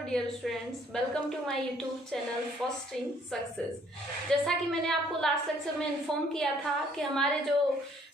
Hello dear students, welcome to my YouTube channel fostering success. जैसा कि मैंने आपको लास्ट लेक्चर में इन्फॉर्म किया था कि हमारे जो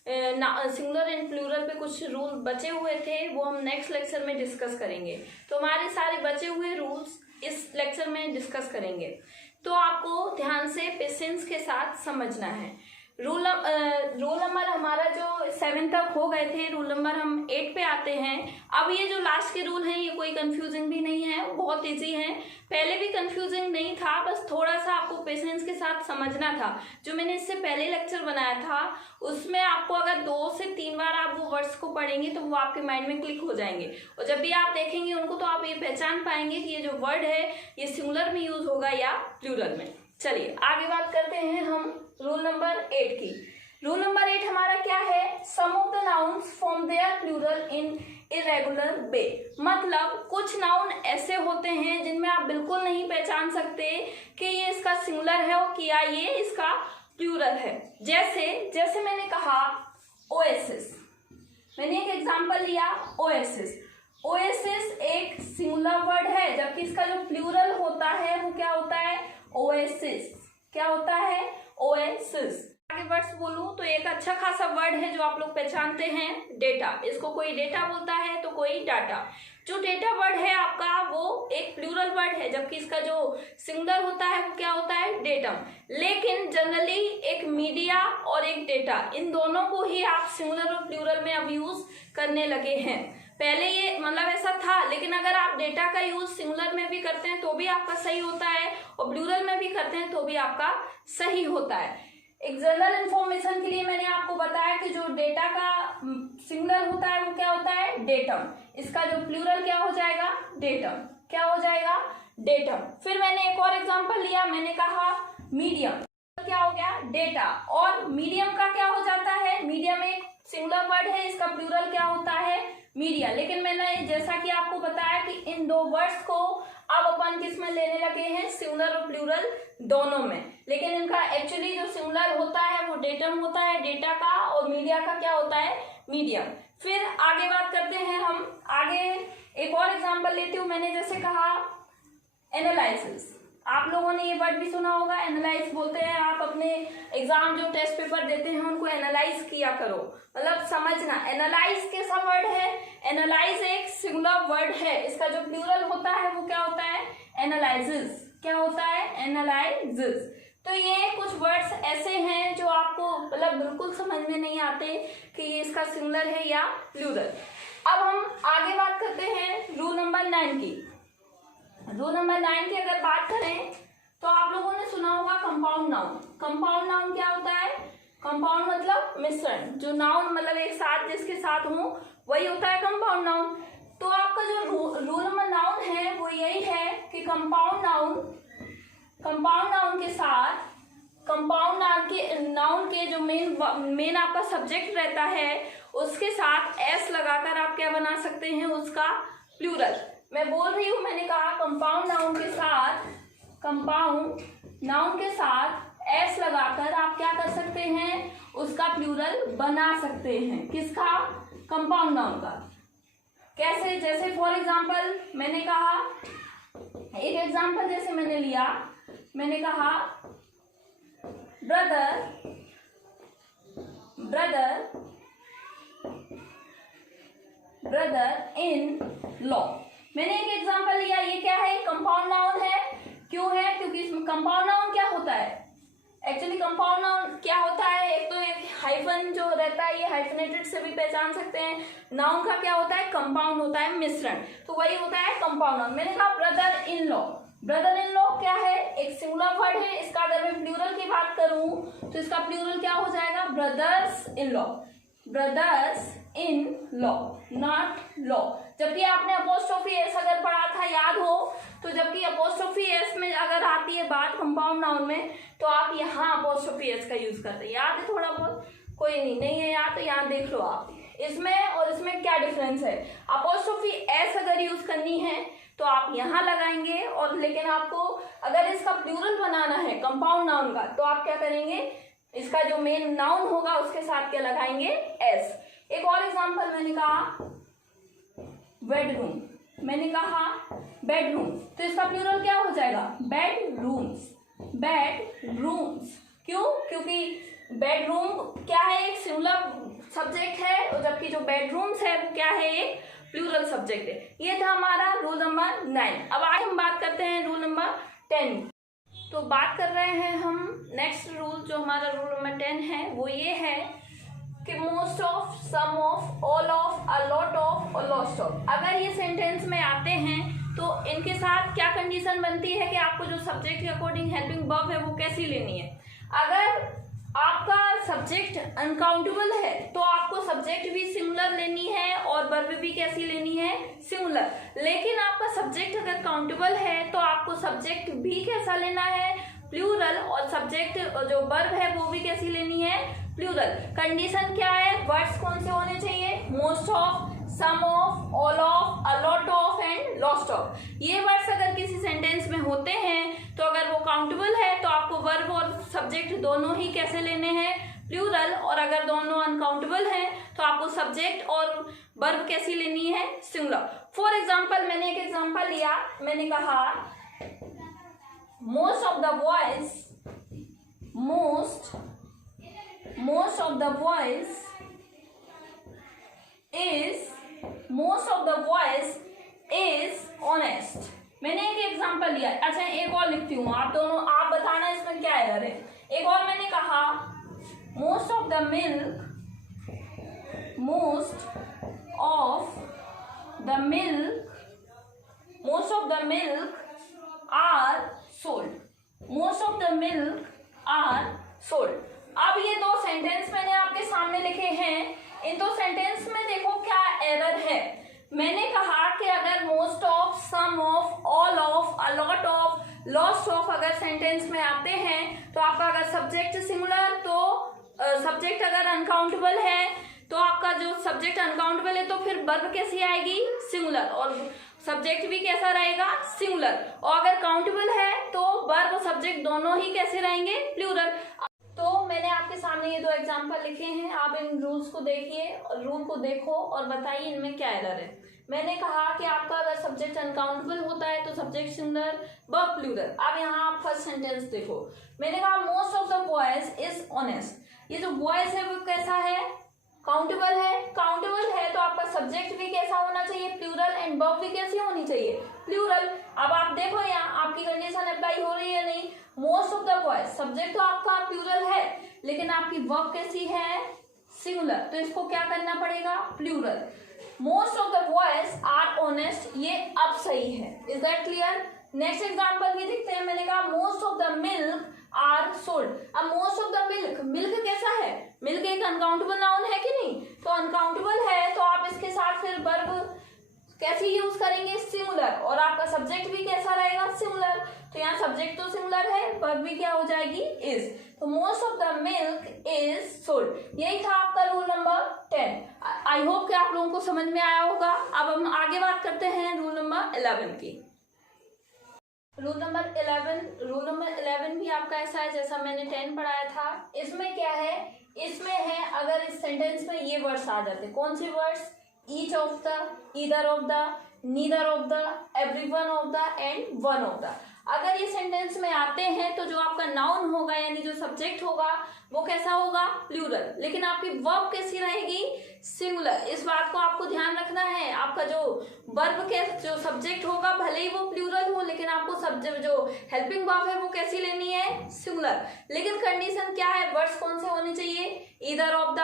सिंगुलर एंड प्लूरल पे कुछ रूल बचे हुए थे वो हम नेक्स्ट लेक्चर में डिस्कस करेंगे। तो हमारे सारे बचे हुए रूल्स इस लेक्चर में डिस्कस करेंगे, तो आपको ध्यान से पेशेंस के साथ समझना है। रूल नंबर हमारा जो 7 तक हो गए थे, रूल नंबर हम 8 पे आते हैं। अब ये जो लास्ट के रूल हैं ये कोई कंफ्यूजिंग भी नहीं है, बहुत इजी है। पहले भी कंफ्यूजिंग नहीं था, बस थोड़ा सा आपको पेशेंस के साथ समझना था। जो मैंने इससे पहले लेक्चर बनाया था उसमें आपको अगर 2 से 3 बार आप वो वर्ड्स को पढ़ेंगे तो वो आपके माइंड में क्लिक हो जाएंगे, और जब भी आप देखेंगे उनको तो आप ये पहचान पाएंगे कि ये जो वर्ड है ये सिंगुलर में यूज होगा या प्लूरल में। चलिए आगे बात करते हैं हम रूल नंबर 8 की। रूल नंबर 8 हमारा क्या है? Some of the nouns form their plural in irregular way. मतलब कुछ नाउन ऐसे होते हैं जिनमें आप बिल्कुल नहीं पहचान सकते कि ये इसका सिंगुलर है और क्या ये इसका प्लूरल है। जैसे मैंने कहा ओएसिस, मैंने एक एग्जांपल लिया ओएसिस। ओएसिस एक सिंगुलर वर्ड है, जबकि इसका जो प्लूरल होता है वो क्या होता है? ओएसिस। क्या होता है? ओएसिस। आगे वर्ड्स बोलूं तो एक अच्छा खासा वर्ड है जो आप लोग पहचानते हैं, डेटा। इसको कोई डेटा बोलता है तो कोई डाटा। जो डेटा वर्ड है आपका वो एक प्लूरल वर्ड है, जबकि इसका जो सिंगुलर होता है वो क्या होता है? डेटम। लेकिन जनरली एक मीडिया और एक डेटा, इन दोनों को ही आप सिंगुलर और प्लूरल में अब यूज करने लगे हैं। पहले ये मतलब ऐसा था, लेकिन अगर आप डेटा का यूज सिंगुलर में भी करते हैं तो भी आपका सही होता है और प्लूरल में भी करते हैं तो भी आपका सही होता है। एक जनरल इंफॉर्मेशन के लिए मैंने आपको बताया कि जो डेटा का सिंगुलर होता है वो क्या होता है? डेटम। इसका जो प्लूरल क्या हो जाएगा? डेटम। क्या हो जाएगा? डेटम। फिर मैंने एक और एग्जांपल लिया, मैंने कहा मीडियम। क्या हो गया? डेटा। और मीडियम का क्या हो जाता है? मीडियम एक सिंगुलर वर्ड है, इसका प्लूरल क्या होता है? मीडिया। लेकिन मैंने जैसा कि आपको बताया कि इन दो वर्ड्स को अब अपन किस में लेने लगे हैं? सिंगुलर और प्लूरल दोनों में। लेकिन इनका एक्चुअली जो सिंगुलर होता है वो डेटम होता है डेटा का, और मीडिया का क्या होता है? मीडियम। फिर आगे बात करते हैं हम। आगे एक और एग्जांपल लेती हूँ। मैंने जैसे कहा एनालिसिस। आप लोगों ने ये वर्ड भी सुना होगा, एनालाइज बोलते हैं। आप अपने एग्जाम जो टेस्ट पेपर देते हैं उनको एनालाइज किया करो, मतलब समझना। एनालाइज कैसा वर्ड है? एनालाइज एक सिंगुलर वर्ड है, इसका जो प्लूरल होता है वो क्या होता है? एनालाइजिस। क्या होता है? एनालाइजिस। तो ये कुछ वर्ड्स ऐसे हैं जो आपको मतलब बिल्कुल समझ में नहीं आते कि ये इसका सिंगुलर है या प्लूरल। अब हम आगे बात करते हैं रूल नंबर 9 की। रूल नंबर 9 की अगर बात करें तो आप लोगों ने सुना होगा कंपाउंड नाउन। कंपाउंड नाउन क्या होता है? कंपाउंड मतलब मिश्रण। जो नाउन मतलब एक साथ जिसके साथ हो वही होता है कंपाउंड नाउन। तो आपका जो रूल नंबर 9 है वो यही है कि कंपाउंड नाउन के साथ कंपाउंड नाउन के जो मेन आपका सब्जेक्ट रहता है उसके साथ एस लगाकर आप क्या बना सकते हैं? उसका प्लूरल। मैं बोल रही हूं, मैंने कहा कंपाउंड नाउन के साथ एस लगाकर आप क्या कर सकते हैं? उसका प्लूरल बना सकते हैं। किसका? कंपाउंड नाउन का। कैसे? जैसे फॉर एग्जांपल मैंने कहा, एक एग्जांपल जैसे मैंने लिया, मैंने कहा ब्रदर इन लॉ। मैंने एक एग्जांपल लिया, ये क्या है? कंपाउंड नाउन है। क्यों है? क्योंकि इसमें कंपाउंड नाउन क्या होता है? एक्चुअली कंपाउंड नाउन क्या होता है? एक तो एक हाइफन जो रहता है, ये हाइफनेटेड से भी पहचान सकते हैं। नाउन का क्या होता है? कंपाउंड होता है, मिश्रण। तो वही होता है कंपाउंड नाउन। मैंने कहा brother in law. Brother in law क्या है? एक सिंगुलर वर्ड है। इसका अगर मैं प्लूरल की बात करूं तो इसका प्लूरल क्या हो जाएगा? Brothers in law. Brothers in law, not law. जबकि आपने अपोस्ट्रोफी एस अगर पढ़ा था, याद हो तो, जबकि अपोस्ट्रोफी एस में अगर आती है बात कंपाउंड नाउन में तो आप यहाँ अपोस्ट्रोफी एस का यूज करते हैं। याद है थोड़ा बहुत? कोई नहीं है याद तो यहाँ देख लो आप इसमें और इसमें क्या डिफरेंस है। अपोस्ट्रोफी एस अगर यूज करनी है तो आप यहाँ लगाएंगे, और लेकिन आपको अगर इसका प्लूरल बनाना है कंपाउंड नाउन का तो आप क्या करेंगे? इसका जो मेन नाउन होगा उसके साथ क्या लगाएंगे? एस। एक और एग्जांपल मैंने कहा बेडरूम। मैंने कहा बेडरूम, तो इसका प्लूरल क्या हो जाएगा? बेडरूम्स। बेडरूम्स क्यों? क्योंकि बेडरूम क्या है? एक सिंगुलर सब्जेक्ट है, और जबकि जो बेडरूम्स है वो क्या है? एक प्लूरल सब्जेक्ट है। ये था हमारा रूल नंबर 9। अब आज हम बात करते हैं रूल नंबर 10। तो बात कर रहे हैं हम नेक्स्ट रूल, जो हमारा रूल नंबर 10 है वो ये है कि most of, some of, all of, a lot of और लॉस्ट ऑफ, अगर ये सेंटेंस में आते हैं तो इनके साथ क्या कंडीशन बनती है कि आपको जो सब्जेक्ट के अकॉर्डिंग हेल्पिंग वर्ब है वो कैसी लेनी है। अगर आपका सब्जेक्ट अनकाउंटेबल है तो आपको सब्जेक्ट भी सिंगुलर लेनी है और वर्ब भी कैसी लेनी है? सिंगुलर। लेकिन आपका सब्जेक्ट अगर काउंटेबल है तो आपको सब्जेक्ट भी कैसा लेना है? प्लूरल। और सब्जेक्ट जो वर्ब है वो भी कैसी लेनी है? प्लूरल। कंडीशन क्या है? वर्ड्स कौन से होने चाहिए? Most of, some of, all of, a lot of and लॉस्ट ऑफ। ये वर्ड्स अगर किसी सेंटेंस में होते हैं तो अगर वो काउंटेबल है तो आपको वर्ब और सब्जेक्ट दोनों ही कैसे लेने हैं? प्लूरल। और अगर दोनों अनकाउंटेबल हैं तो आपको सब्जेक्ट और वर्ब कैसी लेनी है? सिंगुलर। फॉर एग्जाम्पल, मैंने एक एग्जाम्पल लिया, मैंने कहा most of the boys is honest। मैंने एक एग्जांपल लिया। अच्छा, एक और लिखती हूँ, आप दोनों आप बताना इसमें क्या एरर है। एक और मैंने कहा most of the milk are sold। अब ये दो सेंटेंस मैंने आपके सामने लिखे हैं। इन दो सेंटेंस में देखो क्या एरर है। मैंने कहा कि अगर most of, some of, all of, a lot of, लॉस्ट ऑफ अगर सेंटेंस में आते हैं तो आपका अगर सब्जेक्ट सिंगुलर, तो सब्जेक्ट अगर अनकाउंटेबल है तो आपका जो सब्जेक्ट अनकाउंटेबल है तो फिर वर्ब कैसी आएगी? सिंगुलर। और सब्जेक्ट भी कैसा रहेगा? सिंगुलर। और अगर काउंटेबल है तो वर्ब और सब्जेक्ट दोनों ही कैसे रहेंगे? प्लूरल। तो मैंने आपके सामने ये दो एग्जांपल लिखे हैं, आप इन रूल्स को देखिए और रूल को देखो और बताइए इनमें क्या एरर है। मैंने कहा कि आपका अगर सब्जेक्ट अनकाउंटेबल होता है तो सब्जेक्ट सिंगुलर, वर्ब प्लूरल। अब यहाँ आप फर्स्ट सेंटेंस देखो, मैंने कहा most of the boys is honest. ये जो बॉयज है वो कैसा है? काउंटेबल है। काउंटेबल है तो आपका सब्जेक्ट भी कैसा होना चाहिए? प्लूरल। एंड वर्ब भी कैसी होनी चाहिए? प्लूरल। अब आप देखो यहाँ आपकी कंडीशन अप्लाई हो रही है नहीं? Most of the boys, subject तो आपका प्लूरल है लेकिन आपकी वर्ब कैसी है? सिंगुलर। तो इसको क्या करना पड़ेगा? Plural. Most of the boys are honest, ये अब सही है। Is that clear? Next example भी देखते हैं। मैंने कहा most of the milk are sold. अब most of the milk, milk कैसा है? मिल्क एक अनकाउंटेबल नाउन है कि नहीं? तो अनकाउंटेबल है तो आप इसके साथ फिर वर्ब कैसी यूज करेंगे? सिंगुलर। और आपका सब्जेक्ट भी कैसा रहेगा? सिंगुलर। तो यहाँ सब्जेक्ट तो सिंगुलर है, वर्ब भी क्या हो जाएगी? इज। तो most of the milk is sold. यही था आपका रूल नंबर 10। आई होप कि आप लोगों को समझ में आया होगा। अब हम आगे बात करते हैं रूल नंबर 11 की। रूल नंबर 11 भी आपका ऐसा है जैसा मैंने 10 पढ़ाया था। इसमें क्या है? इसमें है अगर इस सेंटेंस में ये वर्ड्स आ जाते, कौन से words? Each of the, either of the, neither of the, everyone of the and one of the. अगर ये सेंटेंस में आते हैं तो जो आपका नाउन होगा यानी जो सब्जेक्ट होगा वो कैसा होगा? प्लूरल। लेकिन आपकी वर्ब कैसी रहेगी? सिंगुलर। इस बात को आपको ध्यान रखना है। आपका जो वर्ब के जो सब्जेक्ट होगा भले ही वो प्लूरल हो लेकिन आपको सब्जेक्ट जो हेल्पिंग वर्ब है वो कैसी लेनी है? सिंगुलर। लेकिन कंडीशन क्या है? वर्ड्स कौन से होने चाहिए? Either of the,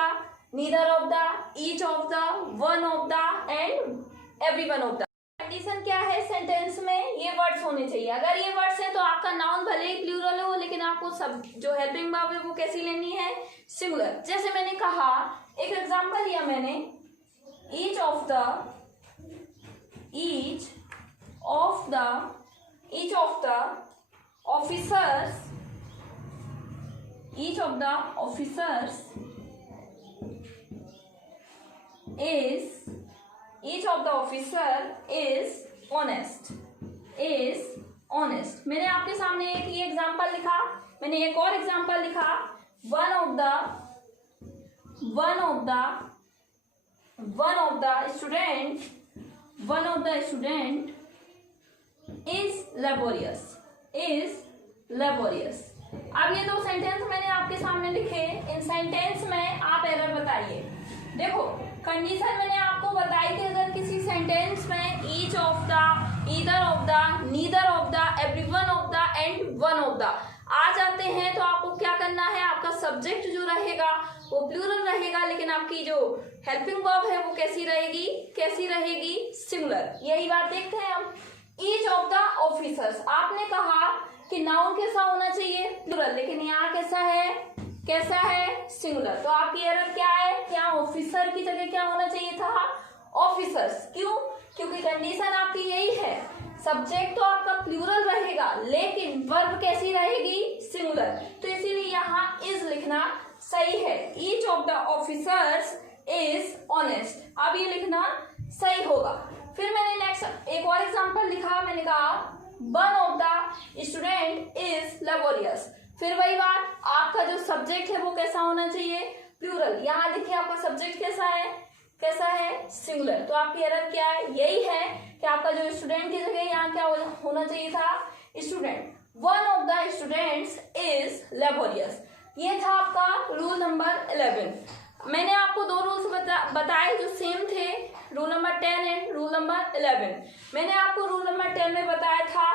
neither of the, each of the, one of the and everyone of the. Condition क्या है? सेंटेंस में ये वर्ड्स होने चाहिए। अगर ये वर्ड्स है तो आपका नाउन भले ही प्लूरल हो लेकिन आपको सब जो हेल्पिंग वर्ब है वो कैसी लेनी है? सिंगुलर। जैसे मैंने कहा, एक एग्जांपल लिया मैंने, each of the officers is honest. मैंने आपके सामने एक ये एग्जांपल लिखा, मैंने एक और एग्जांपल लिखा, one of the student one of the student is laborious, is laborious. अब ये दो सेंटेंस मैंने आपके सामने लिखे, इन सेंटेंस में आप एरर बताइए। देखो कंडीशन मैंने आपको बताई कि अगर किसी सेंटेंस में each of the, either of the, neither of the, everyone of the and one of the आ जाते हैं तो आपको क्या करना है, आपका सब्जेक्ट जो रहेगा वो प्लूरल रहेगा, लेकिन आपकी जो हेल्पिंग वर्ब है वो कैसी रहेगी, कैसी रहेगी, सिंगुलर। यही बात देखते हैं हम। ईच ऑफ द ऑफिसर्स, आपने कहा कि नाउन कैसा होना चाहिए, प्लूरल, लेकिन यहाँ कैसा है, कैसा है, सिंगुलर। तो आपकी एरर क्या है, क्या ऑफिसर की जगह क्या होना चाहिए था, ऑफिसर्स। क्यों, क्योंकि कंडीशन आपकी यही है, सब्जेक्ट तो आपका प्लूरल रहेगा लेकिन वर्ब कैसी रहेगी, सिंगुलर। तो इसीलिए यहाँ इज लिखना सही है। Each of the officers is honest, अब ये लिखना सही होगा। फिर मैंने नेक्स्ट एक और एग्जांपल लिखा, मैंने कहा one of the student is laborious. फिर वही बात, आपका जो सब्जेक्ट है वो कैसा होना चाहिए, प्लूरल। यहाँ देखिए आपका सब्जेक्ट कैसा है, कैसा है, सिंगुलर। तो आपकी एरर क्या है, यही है कि आपका जो स्टूडेंट की जगह यहाँ क्या होना चाहिए था, student. One of the students is laborious. ये था आपका रूल नंबर 11। मैंने आपको दो रूल्स बताए जो सेम थे, rule number 10 and rule number 11। मैंने आपको रूल नंबर 10 में बताया था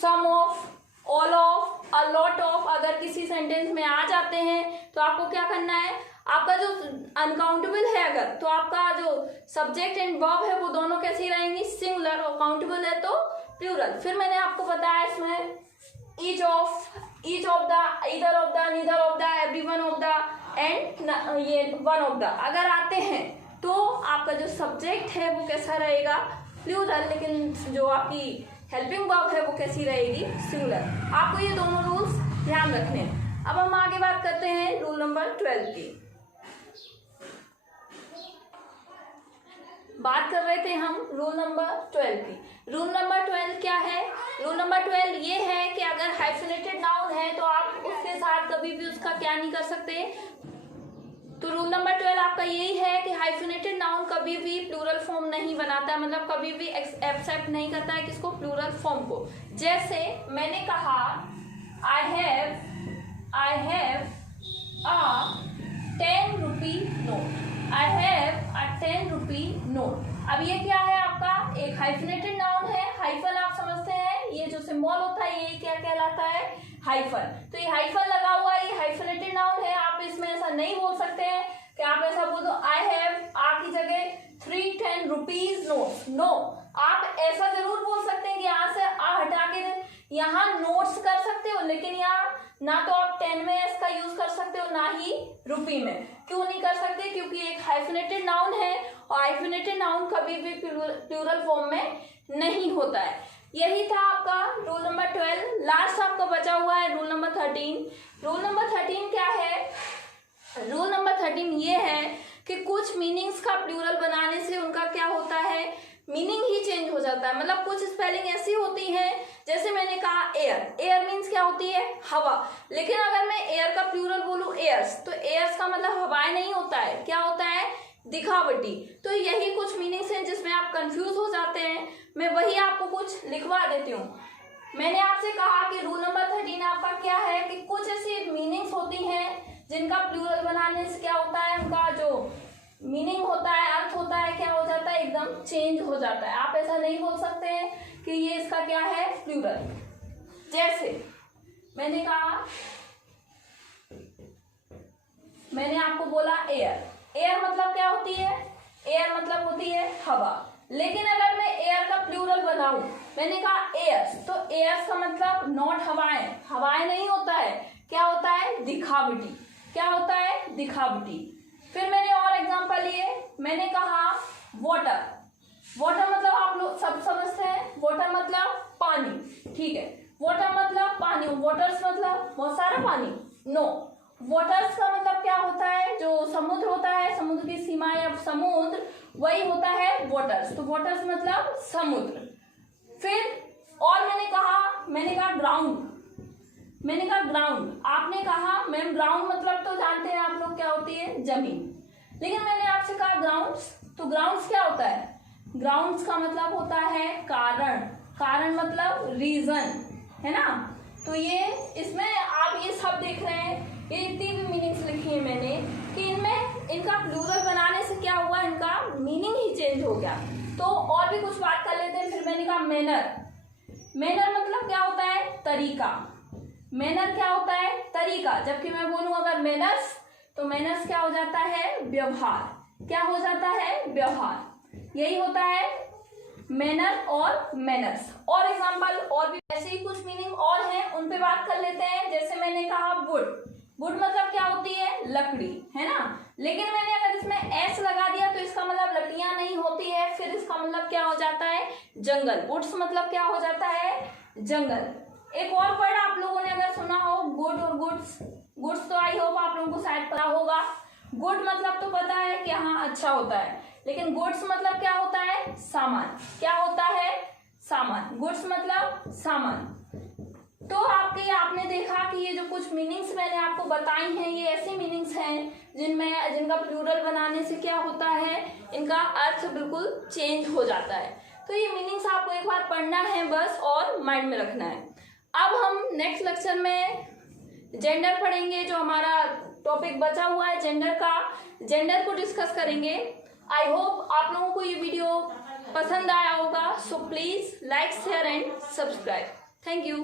some of, all of, a lot of अगर किसी सेंटेंस में आ जाते हैं तो आपको क्या करना है, आपका जो अनकाउंटेबल है अगर, तो आपका जो सब्जेक्ट एंड वर्ब है वो दोनों कैसी रहेंगी, सिंगुलर, और काउंटेबल है तो प्लूरल। फिर मैंने आपको बताया इसमें each of, each of the, either of the, neither of the, everyone of the and ये वन ऑफ द अगर आते हैं तो आपका जो सब्जेक्ट है वो कैसा रहेगा, प्लूरल, लेकिन जो आपकी हेल्पिंग वर्ब है वो कैसी रहेगी, सिंगुलर। आपको ये दोनों रूल्स ध्यान रखने हैं। अब हम आगे बात करते हैं रूल नंबर 12 की। बात कर रहे थे हम रूल नंबर 12 की। रूल नंबर 12 क्या है, रूल नंबर 12 ये है कि अगर हाइफिनेटेड नाउन है तो आप उसके साथ कभी भी उसका क्या नहीं कर सकते। तो रूल नंबर 12 आपका यही है कि हाइफिनेटेड नाउन कभी भी प्लूरल फॉर्म नहीं बनाता है, मतलब कभी भी एक्सेप्ट नहीं करता है किसको, प्लूरल फॉर्म को। जैसे मैंने कहा I have a 10 rupee note, I have a 10 rupee note. अब ये क्या है आपका, एक हाइफिनेटेड नाउन है। हाइफन आप समझते हैं, ये जो सिंबल होता है ये क्या कहलाता है, हाइफन। तो ये हाइफन लगा हुआ है, ये हाइफिनेटेड नाउन है। आप इसमें ऐसा नहीं बोल सकते हैं कि आप ऐसा बोल दो आई हैव आ की जगह 310 रुपीज नोट, नो। आप ऐसा जरूर बोल सकते हैं कि यहाँ से आ हटा के यहाँ नोट्स कर सकते हो, लेकिन यहाँ ना तो आप 10 में इसका यूज कर सकते हो ना ही रुपी में। क्यों नहीं कर सकते, क्योंकि एक हाइफिनेटेड नाउन है और हाइफिनेटेड नाउन कभी भी प्लूरल फॉर्म में नहीं होता है। यही था आपका रूल नंबर 12। लास्ट आपका बचा हुआ है रूल नंबर 13। रूल नंबर 13 क्या है, रूल नंबर 13 ये है कि कुछ मीनिंग्स का प्लूरल बनाने से उनका क्या होता है, मीनिंग ही चेंज हो जाता है। मतलब कुछ स्पेलिंग ऐसी होती है, जैसे मैंने कहा एयर, एयर मीन्स क्या होती है, हवा। लेकिन अगर मैं एयर का प्लूरल बोलूं एयर्स, तो एयर्स का मतलब हवाएं नहीं होता है, क्या होता है, दिखावटी। तो यही कुछ मीनिंग्स हैं जिसमें आप कंफ्यूज हो जाते हैं। मैं वही आपको कुछ लिखवा देती हूँ। मैंने आपसे कहा कि रूल नंबर 13 आपका क्या है कि कुछ ऐसी मीनिंग्स होती हैं जिनका प्लूरल बनाने से क्या होता है, उनका जो मीनिंग होता है, अर्थ होता है, क्या हो जाता है, एकदम चेंज हो जाता है। आप ऐसा नहीं बोल सकते हैं कि ये इसका क्या है, प्लूरल। जैसे मैंने कहा, मैंने आपको बोला एयर, एयर मतलब क्या होती है, एयर मतलब होती है हवा। लेकिन अगर मैं एयर का प्लूरल बनाऊं, मैंने कहा एयर्स, तो एयर्स का मतलब नॉट हवाएं, हवाएं नहीं होता है, क्या होता है, दिखावटी। क्या होता है, दिखावटी। फिर मैंने और एग्जांपल लिए, मैंने कहा वाटर, वाटर मतलब आप लोग सब समझते हैं, वाटर मतलब पानी, ठीक है। वाटर मतलब पानी, वाटर्स मतलब बहुत सारा पानी, नो। वाटर्स का मतलब क्या होता है, जो समुद्र होता है, समुद्र की सीमा या समुद्र, वही होता है वाटर्स। तो वाटर्स मतलब समुद्र। फिर और मैंने कहा ग्राउंड, मैंने कहा ग्राउंड। आपने कहा मैम ग्राउंड मतलब तो जानते हैं आप लोग क्या होती है, जमीन। लेकिन मैंने आपसे कहा ग्राउंड्स, तो ग्राउंड्स क्या होता है, ग्राउंड्स का मतलब होता है कारण, कारण मतलब रीजन, है ना। तो ये इसमें आप ये सब देख रहे हैं, ये इतनी भी मीनिंग्स लिखी है मैंने कि इनमें इनका प्लूरल बनाने से क्या हुआ, इनका मीनिंग ही चेंज हो गया। तो और भी कुछ बात कर लेते हैं। फिर मैंने कहा मैनर, मैनर मतलब क्या होता है, तरीका। मैनर क्या होता है, तरीका। जबकि मैं बोलूं अगर मैनर्स, तो मैनर्स क्या हो जाता है, व्यवहार। क्या हो जाता है, व्यवहार। यही होता है मैनर और मैनर्स। और एग्जांपल और भी ऐसे ही कुछ मीनिंग और हैं, उन पे बात कर लेते हैं। जैसे मैंने कहा वुड, वुड मतलब क्या होती है, लकड़ी, है ना। लेकिन मैंने अगर इसमें एस लगा दिया तो इसका मतलब लकड़ियां नहीं होती है, फिर इसका मतलब क्या हो जाता है, जंगल। वुड्स मतलब क्या हो जाता है, जंगल। एक और वर्ड आप लोगों ने अगर सुना हो, गुड और गुड्स। गुड्स तो आई होप आप लोगों को शायद पता होगा। गुड मतलब तो पता है कि हाँ अच्छा होता है, लेकिन गुड्स मतलब क्या होता है, सामान। क्या होता है, सामान। गुड्स मतलब सामान। तो आपने देखा कि ये जो कुछ मीनिंग्स मैंने आपको बताई हैं, ये ऐसी मीनिंग्स हैं जिनका प्लूरल बनाने से क्या होता है, इनका अर्थ बिल्कुल चेंज हो जाता है। तो ये मीनिंग्स आपको एक बार पढ़ना है बस, और माइंड में रखना है। अब हम नेक्स्ट लेक्चर में जेंडर पढ़ेंगे, जो हमारा टॉपिक बचा हुआ है जेंडर का, जेंडर को डिस्कस करेंगे। आई होप आप लोगों को ये वीडियो पसंद आया होगा। So please like, share and subscribe. Thank you.